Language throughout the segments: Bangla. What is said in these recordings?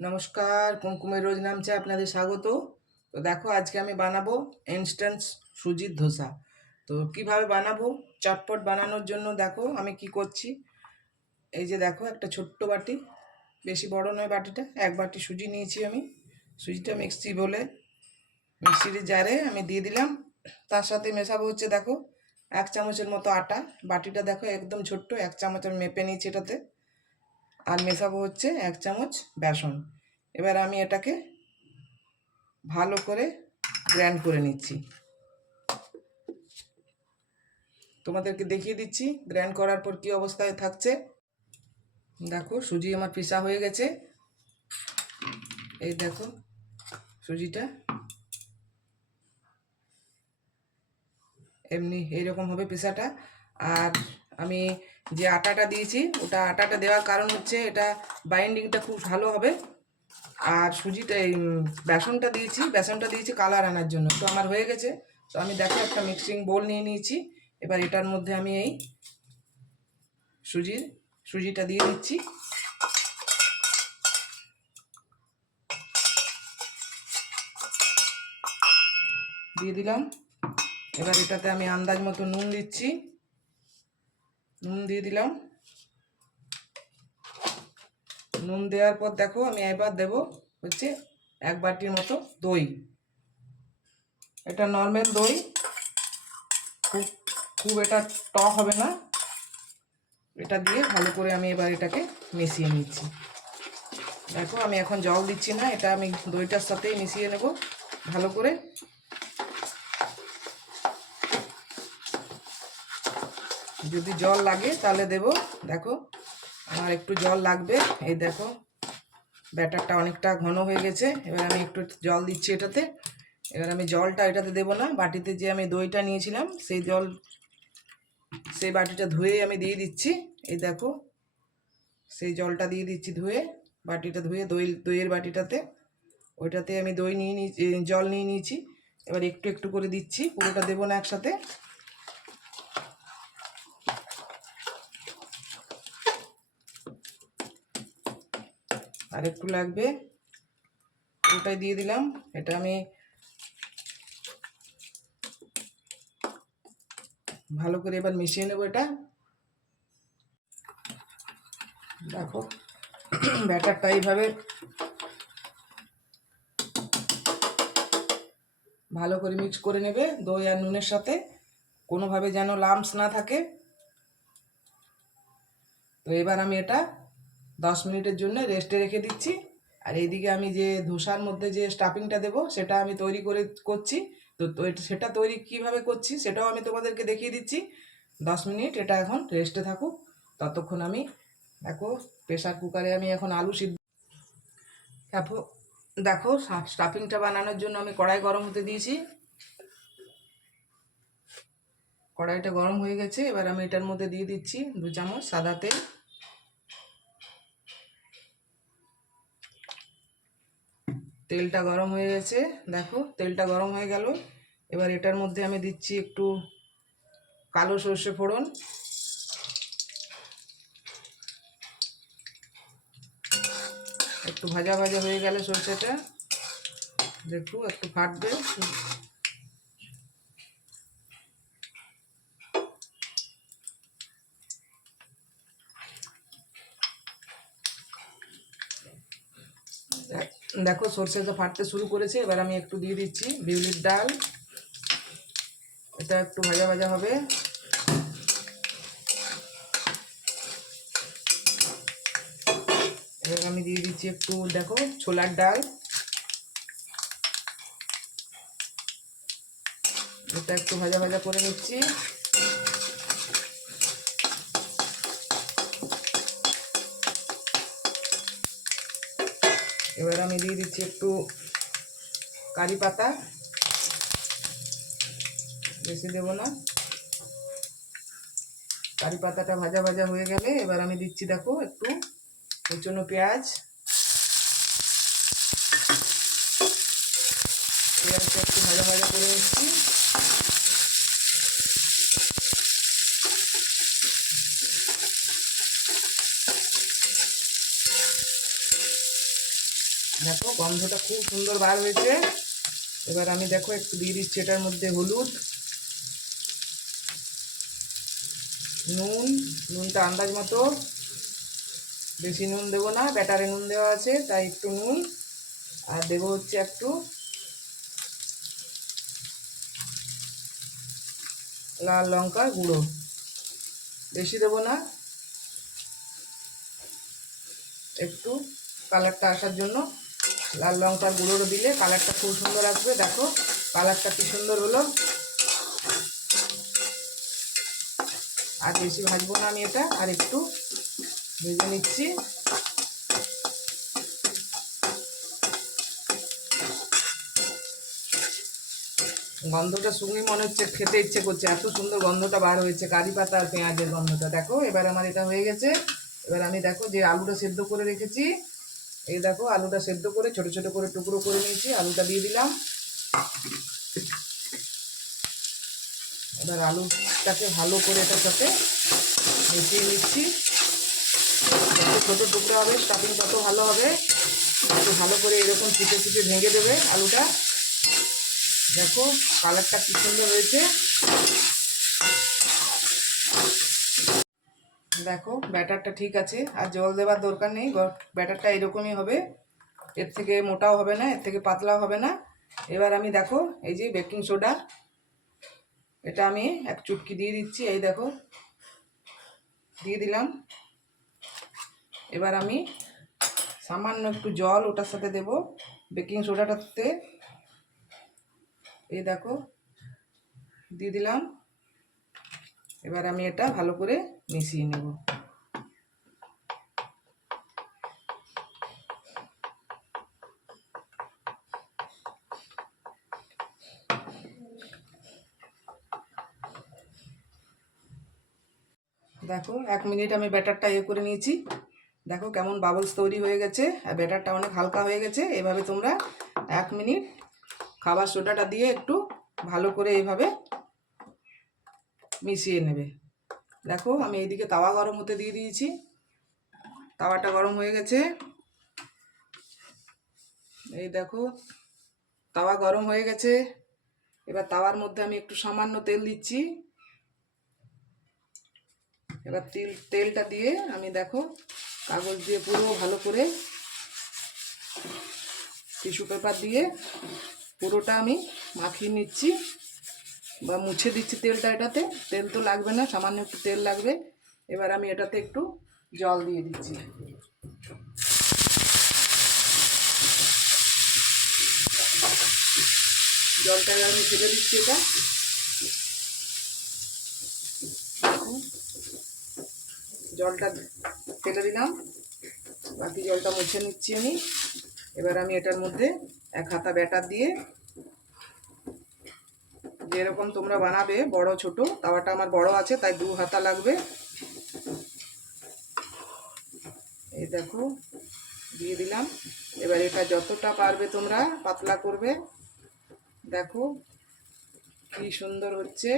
নমস্কার, কুমকুমের রোজ নামছে আপনাদের স্বাগত। তো দেখো, আজকে আমি বানাবো ইনস্ট্যান্ট সুজির ধোসা। তো কীভাবে বানাবো? চটপট বানানোর জন্য দেখো, আমি কি করছি। এই যে দেখো, একটা ছোট্ট বাটি, বেশি বড় নয় বাটিটা, এক বাটি সুজি নিয়েছি আমি। সুজিটা মিক্সি বলে, মিক্সির জারে আমি দিয়ে দিলাম। তার সাথে মেশাবো হচ্ছে দেখো, এক চামচের মতো আটা। বাটিটা দেখো, একদম ছোট্ট, এক চামচ আমি মেপে নিয়েছি এটাতে। আর মেশাবো হচ্ছে এক চামচ বেসন। এবার আমি এটাকে ভালো করে গ্র্যান্ড করে নিচ্ছি। তোমাদেরকে দেখিয়ে দিচ্ছি গ্র্যান্ড করার পর কি অবস্থায় থাকছে। দেখো, সুজি আমার পিসা হয়ে গেছে। এই দেখো, সুজিটা এমনি এইরকম হবে পিসাটা। আর আমি যে আটাটা দিয়েছি, ওটা আটাটা দেওয়ার কারণ হচ্ছে এটা বাইন্ডিংটা খুব ভালো হবে। আর সুজিটা, এই বেসনটা দিয়েছি বেসনটা দিয়েছি কালার আনার জন্য। তো আমার হয়ে গেছে। তো আমি দেখো একটা মিক্সিং বোল নিয়ে নিয়েছি। এবার এটার মধ্যে আমি এই সুজির, সুজিটা দিয়ে দিচ্ছি। দিয়ে দিলাম। এবার এটাতে আমি আন্দাজ মতো নুন দিচ্ছি। নুন দিয়ে দিলাম। নুন দেওয়ার পর দেখো আমি এবার দেব হচ্ছে এক বাটির মতো দই। এটা নর্মাল দই। খুব খুব এটা টক হবে না। এটা দিয়ে ভালো করে আমি এবার এটাকে মিশিয়ে নিচ্ছি। দেখো আমি এখন জল দিচ্ছি না, এটা আমি দইটার সাথেই মিশিয়ে নেব। ভালো করে যদি জল লাগে তাহলে দেব। দেখো, আমার একটু জল লাগবে। এই দেখো, ব্যাটারটা অনেকটা ঘন হয়ে গেছে। এবার আমি একটু জল দিচ্ছি এটাতে। এবার আমি জলটা এটাতে দেবো না। বাটিতে যে আমি দইটা নিয়েছিলাম, সেই জল, সেই বাটিটা ধুয়ে আমি দিয়ে দিচ্ছি। এই দেখো, সেই জলটা দিয়ে দিচ্ছি ধুয়ে। বাটিটা ধুয়ে দই দইয়ের বাটিটাতে। ওইটাতে আমি দই নিয়ে নিয়েছি জল নিয়ে নিয়েছি। এবার একটু একটু করে দিচ্ছি। পুরোটা দেবো না একসাথে। আর একটু লাগবে। ওটাই দিয়ে দিলাম। এটা আমি ভালো করে এবার মিশিয়ে নেব এটা। দেখো, ব্যাটারটা এইভাবে ভালো করে মিক্স করে নেবে দই আর নুনের সাথে। কোনোভাবে যেন লাম্পস না থাকে। তো এবার আমি এটা দশ মিনিটের জন্য রেস্টে রেখে দিচ্ছি। আর এইদিকে আমি যে ধোসার মধ্যে যে স্টাফিংটা দেবো, সেটা আমি তৈরি করে করছি। তো সেটা তৈরি কীভাবে করছি, সেটাও আমি তোমাদেরকে দেখিয়ে দিচ্ছি। দশ মিনিট এটা এখন রেস্টে থাকুক। ততক্ষণ আমি, দেখো প্রেশার কুকারে আমি এখন আলু সিদ্ধ দেখো দেখো স্টাফিংটা বানানোর জন্য আমি কড়াই গরম হতে দিয়েছি। কড়াইটা গরম হয়ে গেছে, এবার আমি এটার মধ্যে দিয়ে দিচ্ছি দু চামচ সাদা তেল। তেলটা গরম হয়ে গেছে, দেখো, তেলটা গরম হয়ে গেল। এবার এটার মধ্যে আমি দিচ্ছি একটু কালো সর্ষে ফোড়ন। একটু ভাজা ভাজা হয়ে গেলে সর্ষেটা। দেখো, একটু ফাটবে। দেখো সর্ষে তো ফাটতে শুরু করেছে, এবার আমি একটু দিয়ে দিচ্ছি বিউলির ডাল। এটা একটু ভাজা ভাজা হবে। এবার আমি দিয়ে দিচ্ছি একটু, দেখো, ছোলার ডাল। এটা একটু ভাজা ভাজা করে নিচ্ছি। এবার আমি দিয়ে দিচ্ছি একটু কারি পাতা। বেশি দেবো না। কারি পাতাটা ভাজা ভাজা হয়ে গেলে এবার আমি দিচ্ছি দেখো একটু কুচনো পেঁয়াজ। পেঁয়াজটা একটু ভাজা ভাজা করে নিচ্ছি। দেখো, গন্ধটা খুব সুন্দর বার হয়েছে। এবার আমি দেখো একটু দিয়ে দিচ্ছি এটার মধ্যে হলুদ, নুন, নুনটা আন্দাজ মতো। বেশি নুন দেবো না, ব্যাটারে নুন দেওয়া আছে, তাই একটু নুন। আর দেবো হচ্ছে একটু লাল লঙ্কা গুঁড়ো। বেশি দেবো না। একটু কালারটা আসার জন্য লাল লঙ্কার গুঁড়োটা দিলে কালারটা খুব সুন্দর আসবে, দেখো। কালারটা কি সুন্দর হলো। আর বেশি ভাজবো না আমি এটা, আর একটু ভেজে নিচ্ছি। গন্ধটা শুনে মনে হচ্ছে খেতে ইচ্ছে করছে, এত সুন্দর গন্ধটা বার হয়েছে, কারি পাতা আর পেঁয়াজের গন্ধটা। দেখো, এবার আমার এটা হয়ে গেছে। এবার আমি দেখো যে আলুটা সেদ্ধ করে রেখেছি। এই দেখো, আলুটা সেদ্ধ করে ছোট ছোট করে টুকরো করে নিয়েছি, আলুটা দিয়ে দিলাম। এবার আলুটাকে ভালো করে এটার সাথে মিশিয়ে নিচ্ছি। যত ছোটো টুকরো হবে স্টাফিং তত ভালো হবে। একটু ভালো করে এরকম চিপে চিপে ভেঙে দেবে আলুটা। দেখো কালারটা কি সুন্দর হয়েছে। দেখো, ব্যাটারটা ঠিক আছে। আর জল দেওয়ার দরকার নেই ব্যাটারটা এরকমই হবে। এর থেকে মোটাও হবে না, এর থেকে পাতলাও হবে না। এবার আমি দেখো, এই যে বেকিং সোডা, এটা আমি এক চুটকি দিয়ে দিচ্ছি, এই দেখো। দিয়ে দিলাম। এবার আমি সামান্য একটু জল ওটার সাথে দেব, বেকিং সোডাটাতে। এই দেখো, দিয়ে দিলাম। এবার আমি এটা ভালো করে মিশিয়ে নেব দেখো, এক মিনিট আমি ব্যাটারটা ইয়ে করে নিয়েছি। দেখো কেমন বাবলস তৈরি হয়ে গেছে, আর ব্যাটারটা অনেক হালকা হয়ে গেছে। এভাবে তোমরা এক মিনিট খাবার সোডাটা দিয়ে একটু ভালো করে এইভাবে মিশিয়ে নেবে। দেখো, আমি এইদিকে তাওয়া গরম হতে দিয়ে দিয়েছি। তাওয়াটা গরম হয়ে গেছে। এই দেখো, তাওয়া গরম হয়ে গেছে। এবার তাওয়ার মধ্যে আমি একটু সামান্য তেল দিচ্ছি। এবার তেল, তেলটা দিয়ে আমি দেখো, কাগজ দিয়ে পুরো ভালো করে টিস্যু পেপার দিয়ে পুরোটা আমি মাখিয়ে নিচ্ছি। বা মুছে দিচ্ছি তেলটা এটাতে। তেল তো লাগবে না, সামান্য একটু তেল লাগবে। এবার আমি এটাতে একটু জল দিয়ে দিচ্ছি। জলটা আমি ফেলে দিচ্ছি এটা। জলটা ফেলে দিলাম। বাকি জলটা মুছে নিচ্ছি আমি। এবার আমি এটার মধ্যে এক হাতা ব্যাটার দিয়ে যেরকম তোমরা বানাবে, বড় ছোট, তাওয়াটা আমার বড় আছে, তাই দু হাতা লাগবে। এই দেখো, দিয়ে দিলাম। এবার এটা যতটা পারবে তোমরা পাতলা করবে। দেখো, কি সুন্দর হচ্ছে।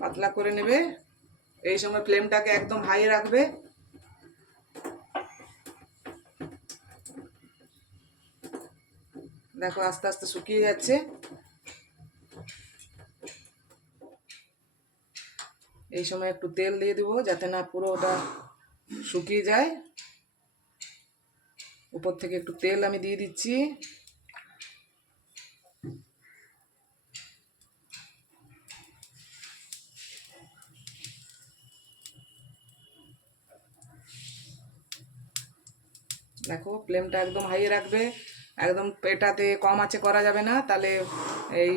পাতলা করে নেবে। এই সময় ফ্লেমটাকে একদম হাই রাখবে। দেখো আস্তে আস্তে শুকিয়ে যাচ্ছে। এই সময় একটু তেল দিয়ে দেবো যাতে না পুরো ওটা শুকিয়ে যায়। উপর থেকে একটু তেল আমি দিয়ে দিচ্ছি। দেখো ফ্লেমটা একদম হাইয়ে রাখবে। একদম এটাতে কম আছে করা যাবে না, তাহলে এই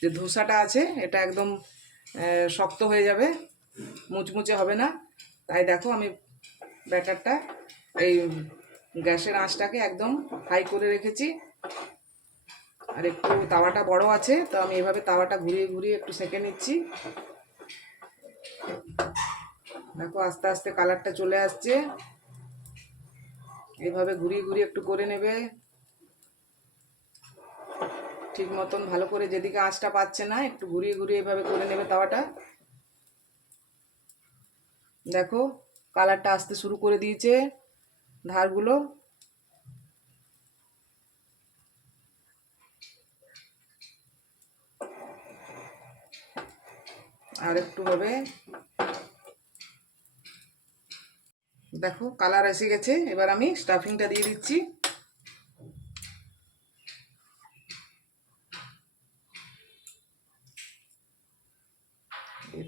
যে ধোসাটা আছে, এটা একদম শক্ত হয়ে যাবে, মুচমুচে হবে না। তাই দেখো আমি ব্যাটারটা এই গ্যাসের আঁচটাকে একদম হাই করে রেখেছি। আর একটু তাওয়াটা বড় আছে, তো আমি এভাবে তাওয়াটা ঘুরিয়ে ঘুরিয়ে একটু সেঁকে নিচ্ছি। দেখো আস্তে আস্তে কালারটা চলে আসছে। এভাবে ঘুরিয়ে ঘুরিয়ে একটু করে নেবে। ঠিক মতন ভালো করে যেদিকে আঁচটা পাচ্ছে না, একটু ঘুরিয়ে ঘুরিয়ে এভাবে করে নেবে তাওয়াটা। দেখো, কালারটা আসতে শুরু করে দিয়েছে ধারগুলো। আর একটু হবে দেখো কালার এসে গেছে। এবার আমি স্টাফিংটা দিয়ে দিচ্ছি।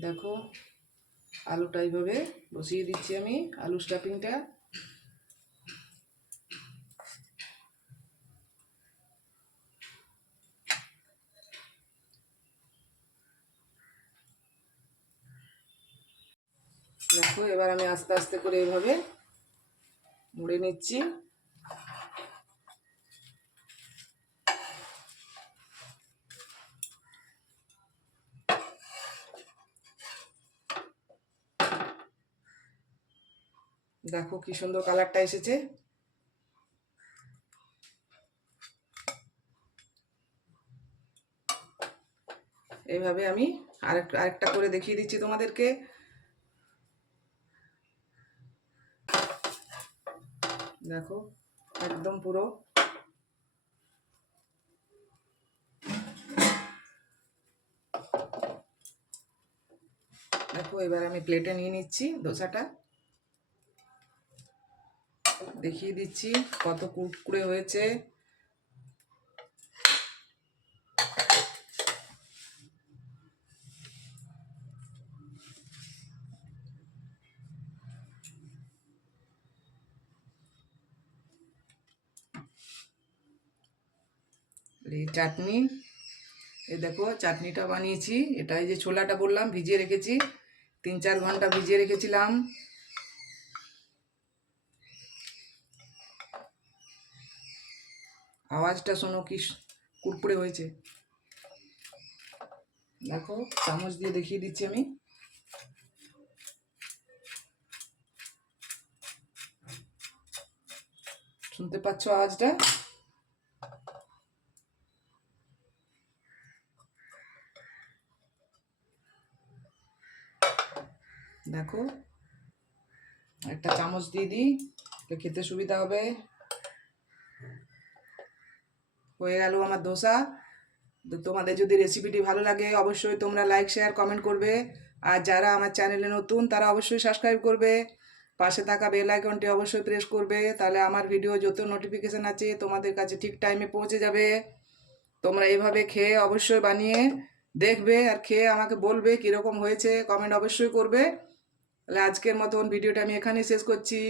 দেখো, আলুটা এইভাবে বসিয়ে দিচ্ছি আমি, আলু স্টাফিংটা দেখো, এবার আমি আস্তে আস্তে করে এইভাবে মুড়ে নিচ্ছি। দেখো কি সুন্দর কালারটা এসেছে। এইভাবে আমি আরেকটা আরেকটা করে দেখিয়ে দিচ্ছি তোমাদেরকে। দেখো, একদম পুরো। দেখো, এবার আমি প্লেটে নিয়ে নিচ্ছি ধোসাটা দেখিয়ে দিচ্ছি কত কুড়কুড়ে হয়েছে। এই চাটনি। এই দেখো, চাটনিটা বানিয়েছি। এটা এই যে ছোলাটা বললাম, ভিজিয়ে রেখেছি। তিন চার ঘণ্টা ভিজিয়ে রেখেছিলাম। আওয়াজটা শোনো কি কুড়কুড়ে হয়েছে। দেখো, চামচ দিয়ে দেখিয়ে দিচ্ছি আমি। শুনতে পাচ্ছ আওয়াজটা দেখো দিয়ে দিই খেতে সুবিধা হবে। হয়ে গেল আমার ধোসা তো তোমাদের যদি রেসিপিটি ভালো লাগে, অবশ্যই তোমরা লাইক শেয়ার কমেন্ট করবে। আর যারা আমার চ্যানেলে নতুন, তারা অবশ্যই সাবস্ক্রাইব করবে। পাশে থাকা বেল আইকনটি অবশ্যই প্রেস করবে। তাহলে আমার ভিডিও যত নোটিফিকেশান আছে, তোমাদের কাছে ঠিক টাইমে পৌঁছে যাবে। তোমরা এইভাবে খেয়ে অবশ্যই বানিয়ে দেখবে আর খেয়ে আমাকে বলবে কীরকম হয়েছে কমেন্ট অবশ্যই করবে। তাহলে আজকের মতন ভিডিওটা আমি এখানেই শেষ করছি।